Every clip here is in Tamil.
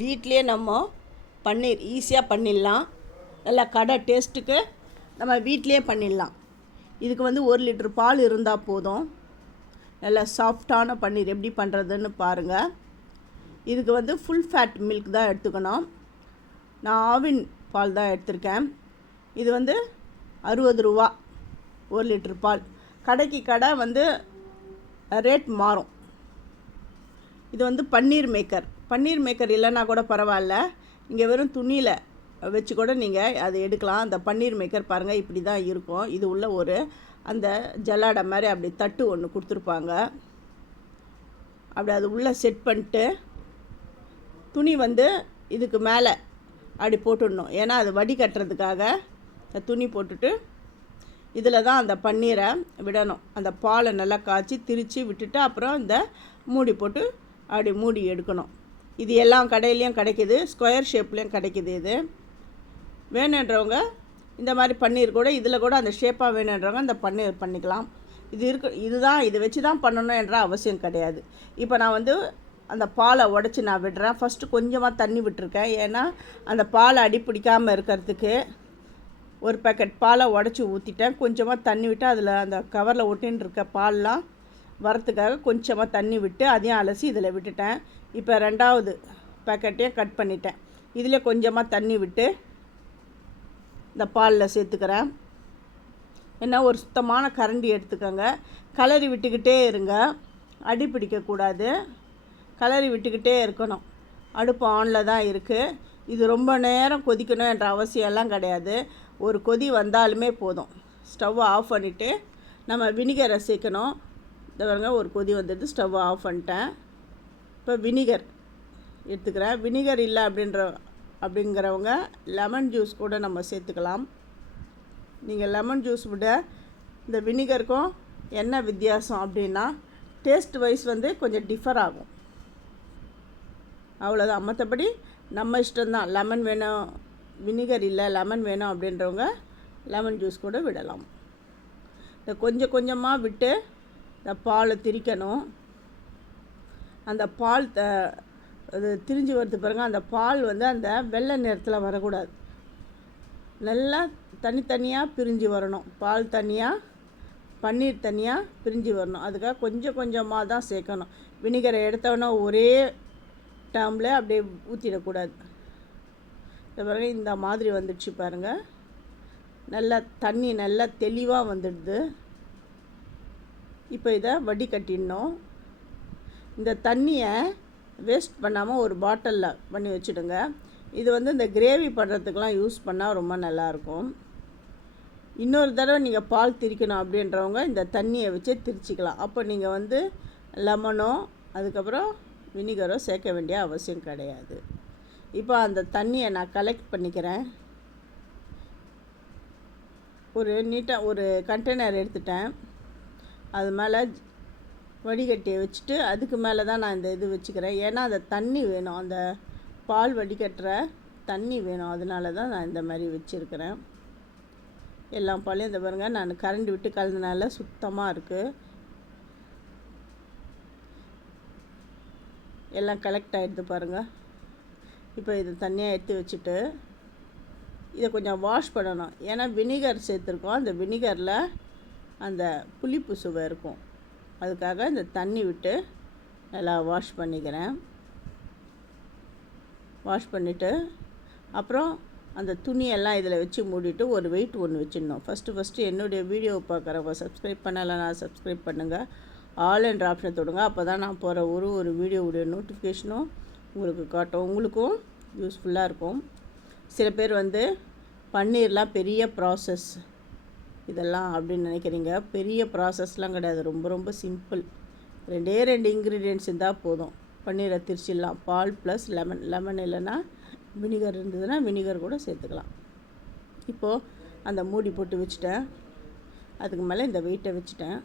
வீட்லேயே நம்ம பன்னீர் ஈஸியாக பண்ணிடலாம். நல்லா கடை டேஸ்ட்டுக்கு நம்ம வீட்லேயே பண்ணிடலாம். இதுக்கு வந்து ஒரு லிட்டர் பால் இருந்தால் போதும். நல்லா சாஃப்டான பன்னீர் எப்படி பண்ணுறதுன்னு பாருங்கள் இதுக்கு வந்து ஃபுல் ஃபேட் மில்க் தான் எடுத்துக்கணும். நான் ஆவின் பால் தான் எடுத்திருக்கேன். இது வந்து அறுபது ரூபா ஒரு லிட்டர் பால். கடைக்கு கடை வந்து ரேட் மாறும். இது வந்து பன்னீர் மேக்கர் பன்னீர் மேக்கர் இல்லைன்னா கூட பரவாயில்ல. இங்கே வெறும் துணியில் வச்சு கூட நீங்கள் அதை எடுக்கலாம். அந்த பன்னீர் மேக்கர் பாருங்கள் இப்படி தான் இருக்கும். இது உள்ள ஒரு அந்த ஜல்லாடை மாதிரி அப்படி தட்டு ஒன்று கொடுத்துருப்பாங்க. அப்படி அது உள்ளே செட் பண்ணிட்டு துணி வந்து இதுக்கு மேலே அப்படி போட்டுடணும். ஏன்னா அது வடி கட்டுறதுக்காக துணி போட்டுட்டு இதில் தான் அந்த பன்னீரை விடணும். அந்த பாலை நல்லா காய்ச்சி திரித்து விட்டுட்டு அப்புறம் இந்த மூடி போட்டு அப்படி மூடி எடுக்கணும். இது எல்லா கடையிலையும் கிடைக்கிது ஸ்கொயர் ஷேப்லேயும் கிடைக்கிது இது. வேணுன்றவங்க இந்த மாதிரி பன்னீர் கூட இதில் கூட அந்த ஷேப்பாக வேணுன்றவங்க அந்த பன்னீர் பண்ணிக்கலாம். இது இருக்கு இதுதான் இது வச்சு தான் பண்ணணும் என்ற அவசியம் கிடையாது. இப்போ நான் வந்து அந்த பாலை உடச்சி நான் விடுறேன். ஃபஸ்ட்டு கொஞ்சமாக தண்ணி விட்டுருக்கேன். ஏன்னா அந்த பாலை அடி பிடிக்காமல் இருக்கிறதுக்கு ஒரு பேக்கெட் பாலை உடச்சி ஊற்றிட்டேன் கொஞ்சமாக தண்ணி விட்டு அதில் அந்த கவரில் ஒட்டின்னு இருக்க பால்லாம் வரத்துக்காக கொஞ்சமாக தண்ணி விட்டு அதையும் அலசி இதில் விட்டுட்டேன். இப்போ ரெண்டாவது பேக்கெட்டையும் கட் பண்ணிட்டேன். இதில் கொஞ்சமாக தண்ணி விட்டு இந்த பாலில் சேர்த்துக்கிறேன். என்ன ஒரு சுத்தமான கரண்டி எடுத்துக்கோங்க. கலரி விட்டுக்கிட்டே இருங்க. அடி பிடிக்கக்கூடாது. கலரி விட்டுக்கிட்டே இருக்கணும். அடுப்பு ஆனில் தான் இருக்குது இது ரொம்ப நேரம் கொதிக்கணும் என்ற அவசியம் எல்லாம் கிடையாது. ஒரு கொதி வந்தாலுமே போதும். ஸ்டவ்வை ஆஃப் பண்ணிவிட்டு நம்ம வினிகரை சேர்க்கணும். இந்த பாருங்க ஒரு கொதி வந்துட்டு ஸ்டவ்வை ஆஃப் பண்ணிட்டேன். இப்போ வினிகர் எடுத்துக்கிறேன். வினிகர் இல்லை அப்படின்ற அப்படிங்கிறவங்க லெமன் ஜூஸ் கூட நம்ம சேர்த்துக்கலாம். நீங்கள் லெமன் ஜூஸ் விட இந்த வினிகருக்கும் என்ன வித்தியாசம் அப்படின்னா டேஸ்ட் வைஸ் வந்து கொஞ்சம் டிஃபர் ஆகும். அவ்வளோதான் மற்றபடி நம்ம இஷ்டம்தான். லெமன் வேணும் வினிகர் இல்லை லெமன் வேணும் அப்படின்றவங்க லெமன் ஜூஸ் கூட விடலாம். இந்த கொஞ்சம் கொஞ்சமாக விட்டு இந்த பாலை திரிக்கணும். அந்த பால் த அது திரிஞ்சு வருது பிறகு அந்த பால் வந்து அந்த வெள்ளை நிறத்தில் வரக்கூடாது. நல்லா தனித்தனியாக பிரிஞ்சு வரணும். பால் தனியாக பன்னீர் தனியாக பிரிஞ்சு வரணும். அதுக்காக கொஞ்சம் கொஞ்சமாக தான் சேர்க்கணும். வினிகரை எடுத்தோன்னே ஒரே டேர்மில் அப்படியே ஊற்றிடக்கூடாது இந்த பிறகு இந்த மாதிரி வந்துடுச்சு பாருங்கள் நல்லா தண்ணி நல்லா தெளிவாக வந்துடுது. இப்போ இதை வடி கட்டிடணும் இந்த தண்ணியை வேஸ்ட் பண்ணாமல் ஒரு பாட்டிலில் பண்ணி வச்சுடுங்க. இது வந்து இந்த கிரேவி பண்ணுறதுக்கெலாம் யூஸ் பண்ணால் ரொம்ப நல்லாயிருக்கும். இன்னொரு தடவை நீங்கள் பால் திரிக்கணும் அப்படின்றவங்க இந்த தண்ணியை வச்சு திரிச்சிக்கலாம். அப்போ நீங்கள் வந்து லெமனோ அதுக்கப்புறம் வினிகரோ சேர்க்க வேண்டிய அவசியம் கிடையாது. இப்போ அந்த தண்ணியை நான் கலெக்ட் பண்ணிக்கிறேன். ஒரு நீட்டாக ஒரு கண்டெய்னர் எடுத்துட்டேன். அது மேலே வடிகட்டியை வச்சுட்டு அதுக்கு மேலே தான் நான் இந்த இது வச்சுக்கிறேன். ஏன்னா அந்த தண்ணி வேணும். அந்த பால் வடிகட்டுற தண்ணி வேணும். அதனால தான் நான் இந்த மாதிரி வச்சுருக்கிறேன். எல்லா பாலையும் இந்த பாருங்க நான் கரண்ட் விட்டு கலந்தனால சுத்தமாக இருக்குது எல்லாம் கலெக்ட் ஆகிடுது பாருங்கள் இப்போ இது தனியாக எடுத்து வச்சுட்டு இதை கொஞ்சம் வாஷ் பண்ணணும். ஏன்னா வினிகர் சேர்த்துருக்கோம். அந்த வினிகரில் அந்த புளிப்பு சுவை இருக்கும். அதுக்காக இந்த தண்ணி விட்டு நல்லா வாஷ் பண்ணிக்கிறேன். வாஷ் பண்ணிவிட்டு அப்புறம் அந்த துணியெல்லாம் இதில் வச்சு மூடிட்டு ஒரு வெயிட் ஒன்று வச்சிடணும். ஃபஸ்ட்டு ஃபஸ்ட்டு என்னுடைய வீடியோ பார்க்குறவங்க சப்ஸ்கிரைப் பண்ணலைன்னா சப்ஸ்கிரைப் பண்ணுங்கள் ஆல் என்ற ஆப்ஷனை தொடுங்க. அப்போ தான் நான் போகிற ஒரு ஒரு வீடியோவுடைய நோட்டிஃபிகேஷனும் உங்களுக்கு காட்டும். உங்களுக்கும் யூஸ்ஃபுல்லாக இருக்கும். சில பேர் வந்து பன்னீர்லாம் பெரிய ப்ராசஸ் இதெல்லாம் அப்படின்னு நினைக்கிறீங்க பெரிய ப்ராசஸ்லாம் கிடையாது. ரொம்ப ரொம்ப சிம்பிள் ரெண்டே ரெண்டு இன்க்ரீடியன்ட்ஸ் இருந்தால் போதும். பன்னீரை திரிச்சிடலாம். பால் ப்ளஸ் லெமன் லெமன் இல்லைன்னா வினிகர் இருந்ததுன்னா வினிகர் கூட சேர்த்துக்கலாம். இப்போது அந்த மூடி போட்டு வச்சுட்டேன். அதுக்கு மேலே இந்த வெயிட்டை வச்சுட்டேன்.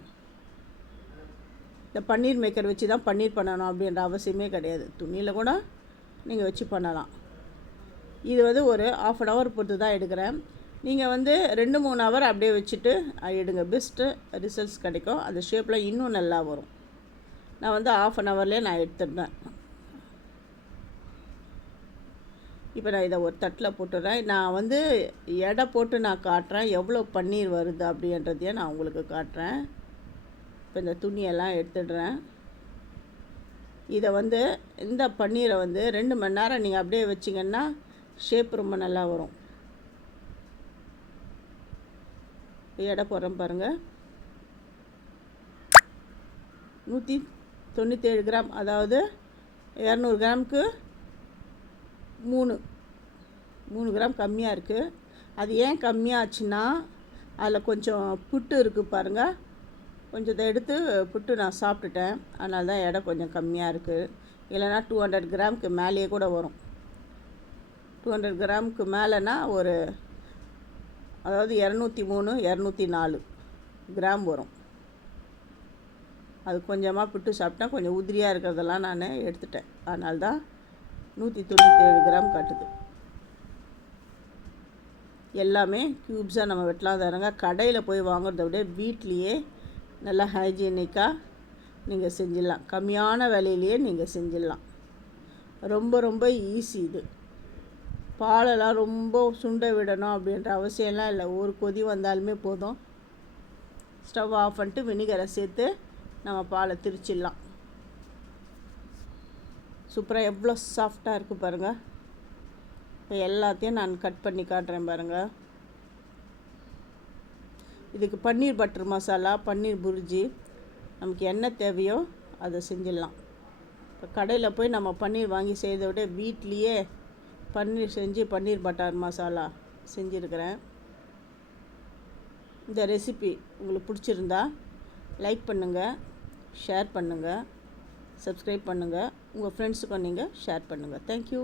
இந்த பன்னீர் மேக்கர் வச்சு தான் பன்னீர் பண்ணணும் அப்படின்ற அவசியமே கிடையாது. துணியில் கூட நீங்கள் வச்சு பண்ணலாம். இது வந்து ஒரு ஆஃப் அன் ஹவர் பொறுத்து தான் எடுக்கிறேன். நீங்கள் வந்து ரெண்டு மூணு ஹவர் அப்படியே வச்சுட்டு எடுங்க. பெஸ்ட்டு ரிசல்ட்ஸ் கிடைக்கும். அந்த ஷேப்பில் இன்னும் நல்லா வரும். நான் வந்து ஆஃப் அன் ஹவர்லேயே நான் எடுத்துடுறேன். இப்போ நான் இதை ஒரு தட்டில் போட்டுடுறேன். நான் வந்து எடை போட்டு நான் காட்டுறேன். எவ்வளோ பன்னீர் வருது அப்படின்றதையும் நான் உங்களுக்கு காட்டுறேன். இப்போ இந்த துணியெல்லாம் எடுத்துடுறேன். இதை வந்து இந்த பன்னீரை வந்து ரெண்டு மணி நேரம் நீங்கள் அப்படியே வச்சிங்கன்னா ஷேப் ரொம்ப நல்லா வரும். எடை போகிறோம் பாருங்கள் நூற்றி தொண்ணூற்றேழு கிராம் அதாவது இரநூறு கிராமுக்கு மூணு மூணு கிராம் கம்மியாக இருக்குது அது ஏன் கம்மியாச்சுன்னா அதில் கொஞ்சம் புட்டு இருக்குது பாருங்கள் கொஞ்சம் இதை எடுத்து புட்டு நான் சாப்பிட்டுட்டேன். அதனால தான் எடை கொஞ்சம் கம்மியாக இருக்குது இல்லைனா டூ ஹண்ட்ரட் கிராமுக்கு மேலேயே கூட வரும். டூ ஹண்ட்ரட் கிராமுக்கு மேலேனா ஒரு அதாவது இரநூத்தி மூணு இரநூத்தி நாலு கிராம் வரும். அது கொஞ்சமாக புட்டு சாப்பிட்டா கொஞ்சம் உதிரியாக இருக்கிறதெல்லாம் நான் எடுத்துட்டேன். அதனால தான் நூற்றி தொண்ணூற்றேழு கிராம் காட்டுது. எல்லாமே க்யூப்ஸாக நம்ம வெட்டலாம். தரங்க கடையில் போய் வாங்குறத விட வீட்லேயே நல்லா ஹைஜீனிக்காக நீங்கள் செஞ்சிடலாம். கம்மியான விலையிலேயே நீங்கள் செஞ்சிடலாம். ரொம்ப ரொம்ப ஈஸி இது. பாலெல்லாம் ரொம்ப சுண்ட விடணும் அப்படின்ற அவசியம்லாம் இல்லை. ஒரு கொதி வந்தாலுமே போதும். ஸ்டவ் ஆஃப் பண்ணிட்டு வினிகரை சேர்த்து நம்ம பாலை திரிச்சிடலாம். சூப்பராக எவ்வளோ சாஃப்டாக இருக்குது பாருங்கள் இப்போ எல்லாத்தையும் நான் கட் பண்ணி காட்டுறேன் பாருங்கள் இதுக்கு பன்னீர் பட்டர் மசாலா பன்னீர் புரிஜி நமக்கு என்ன தேவையோ அதை செஞ்சிடலாம். இப்போ கடையில் போய் நம்ம பன்னீர் வாங்கி செய்கிறத விட வீட்லேயே பன்னீர் செஞ்சு பன்னீர் பட்டர் மசாலா செஞ்சுருக்கிறேன். இந்த ரெசிபி உங்களுக்கு பிடிச்சிருந்தா லைக் பண்ணுங்கள் ஷேர் பண்ணுங்கள் சப்ஸ்கிரைப் பண்ணுங்கள் உங்கள் ஃப்ரெண்ட்ஸுக்கும் நீங்கள் ஷேர் பண்ணுங்கள் தேங்க்யூ